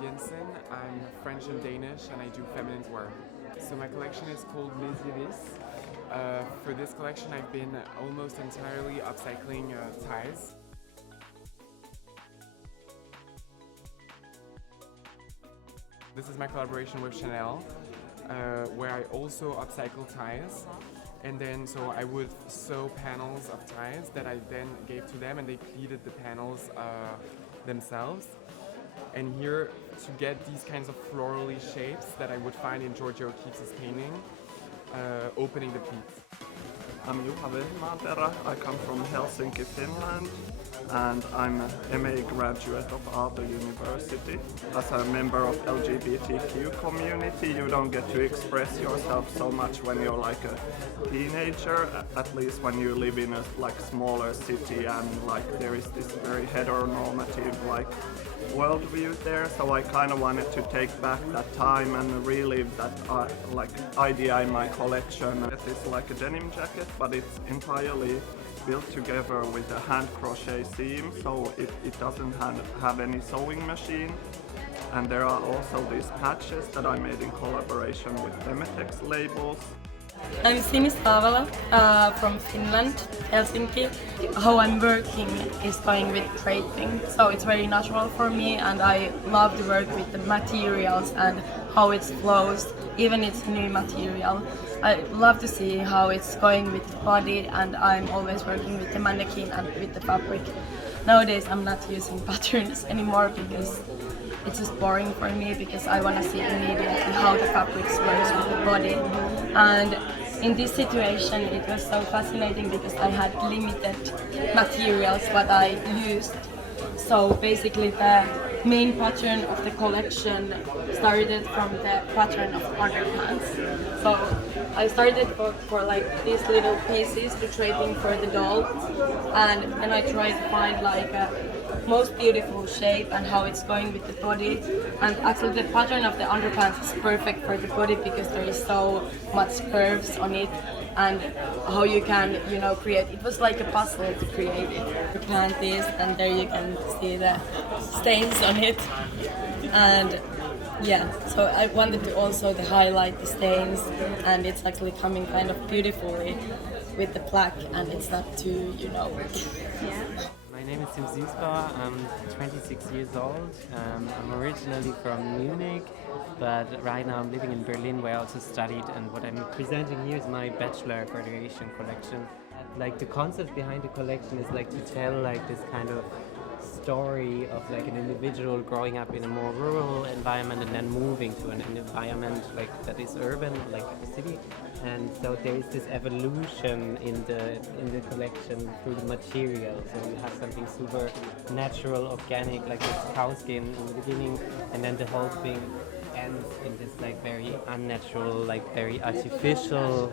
Jensen. I'm French and Danish and I do feminine wear. So my collection is called Hyeres. For this collection I've been almost entirely upcycling ties. This is my collaboration with Chanel, where I also upcycle ties. And then so I would sew panels of ties that I then gave to them and they pleated the panels themselves. And here to get these kinds of florally shapes that I would find in Georgia O'Keeffe's painting, opening the pleats. I'm Jean Paul. I come from Helsinki, Finland, and I'm an MA graduate of Aalto University. As a member of LGBTQ community, you don't get to express yourself so much when you're like a teenager, at least when you live in a smaller city and there is this very heteronormative worldview there. So I kind of wanted to take back that time and relive that idea in my collection. It is like a denim jacket, but it's entirely built together with a hand crochet seam, so it doesn't have any sewing machine. And there are also these patches that I made in collaboration with Demetex labels. I'm Sinislava from Finland, Helsinki. How I'm working is going with draping, so it's very natural for me and I love to work with the materials and how it flows, even it's new material. I love to see how it's going with the body and I'm always working with the mannequin and with the fabric. Nowadays I'm not using patterns anymore because it's just boring for me because I want to see immediately how the fabrics works with the body. And in this situation it was so fascinating because I had limited materials what I used. So basically the main pattern of the collection started from the pattern of underpants. So I started for like these little pieces to draping for the doll, and then I tried to find like a most beautiful shape and how it's going with the body. And actually the pattern of the underpants is perfect for the body because there is so much curves on it and how you can, create. It was like a puzzle to create it. You plant this and there you can see the stains on it. And yeah, so I wanted to also to highlight the stains and it's actually coming kind of beautifully with the black and it's not too, Yeah. My name is Tim Süßbauer. I'm 26 years old. I'm originally from Munich, but right now I'm living in Berlin where I also studied, and what I'm presenting here is my bachelor graduation collection. Like the concept behind the collection is like to tell like this kind of story of like an individual growing up in a more rural environment and then moving to an environment like that is urban, like a city. And so there is this evolution in the collection through the material. So you have something super natural, organic, like this cow skin in the beginning, and then the whole thing ends in this like very unnatural, like very artificial.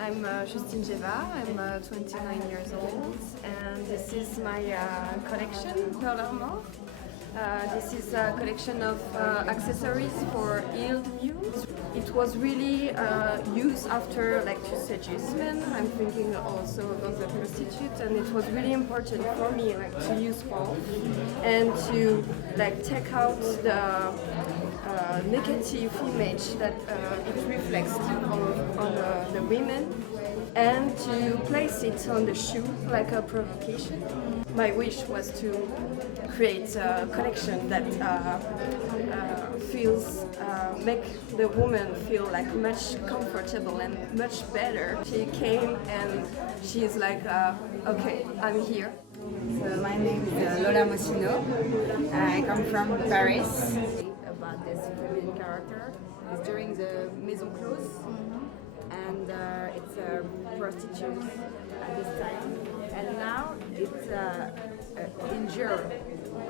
I'm Justine Geva, I'm 29 years old and this is my collection, Pearl Armor. This is a collection of accessories for healed muse. It was really used after seduction. I'm thinking also about the prostitute, and it was really important for me to use both and to take out the negative image that it reflects on the women, and to place it on the shoe like a provocation. My wish was to create a collection that make the woman feel much comfortable and much better. She came and she's like, okay, I'm here. So my name is Lola Mosino. I come from Paris. About this feminine character is during the Maison Close, and it's a prostitute at this time, and now it's in Europe.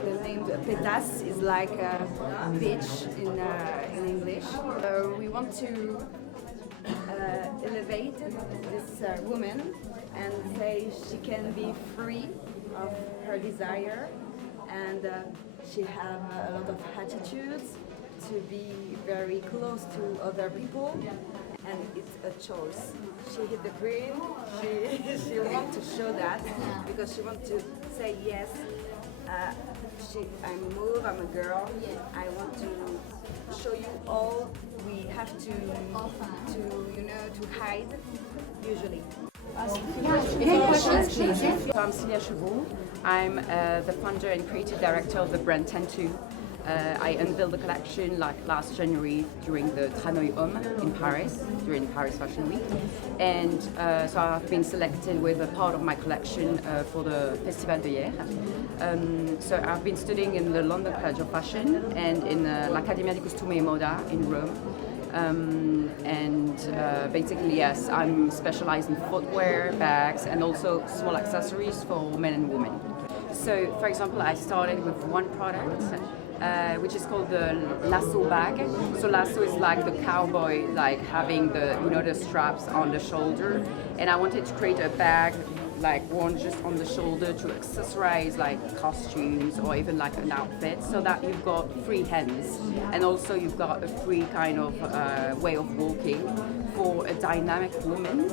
The name Pétasse is like a bitch in English. We want to elevate this woman and say she can be free of her desire, and she have a lot of attitudes to be very close to other people, and it's a choice. She hit the green. She wants to show that because she wants to say yes. I'm a move. I'm a girl. I want to show you all. We have to hide usually. Questions, please. So I'm Celia Chevaux. I'm the founder and creative director of the brand Tentu. I unveiled the collection like last January during the Tranoï Homme in Paris, during Paris Fashion Week. And so I've been selected with a part of my collection for the Festival de Hyères. So I've been studying in the London College of Fashion and in l'Accademia di Costume e Moda in Rome. Basically, yes, I'm specialized in footwear, bags, and also small accessories for men and women. So, for example, I started with one product, which is called the lasso bag. So lasso is like the cowboy, like having the straps on the shoulder, and I wanted to create a bag like worn just on the shoulder to accessorize like costumes or even like an outfit, so that you've got free hands and also you've got a free kind of way of walking for a dynamic woman,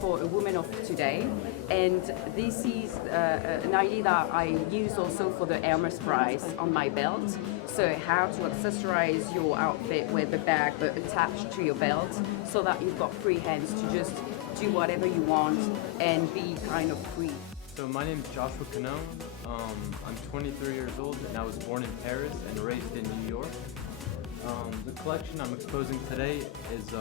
for a woman of today. And this is an idea that I use also for the Hermès prize on my belt. So how to accessorize your outfit with the bag but attached to your belt, so that you've got free hands to just do whatever you want and be kind of free. So my name is Joshua Canon. I'm 23 years old and I was born in Paris and raised in New York. The collection I'm exposing today is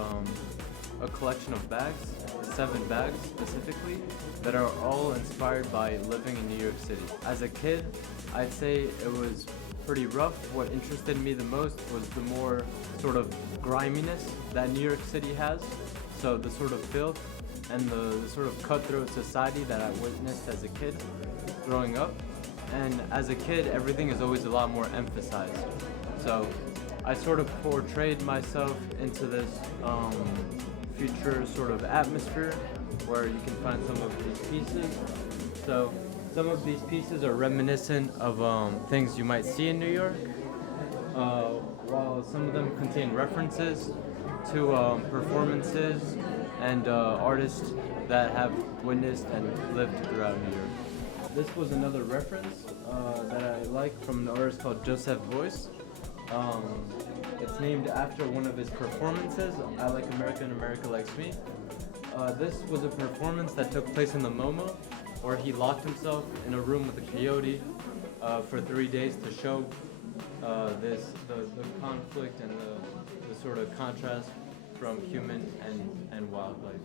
a collection of bags, 7 bags specifically, that are all inspired by living in New York City. As a kid, I'd say it was pretty rough. What interested me the most was the more sort of griminess that New York City has. So the sort of filth and the sort of cutthroat society that I witnessed as a kid growing up. And as a kid, everything is always a lot more emphasized. So I sort of portrayed myself into this future sort of atmosphere where you can find some of these pieces. So some of these pieces are reminiscent of things you might see in New York, while some of them contain references to performances and artists that have witnessed and lived throughout New York. This was another reference that I like from an artist called Joseph Beuys. It's named after one of his performances, I Like America and America Likes Me. This was a performance that took place in the MoMA, where he locked himself in a room with a coyote for 3 days to show the conflict and the sort of contrast from human and wildlife.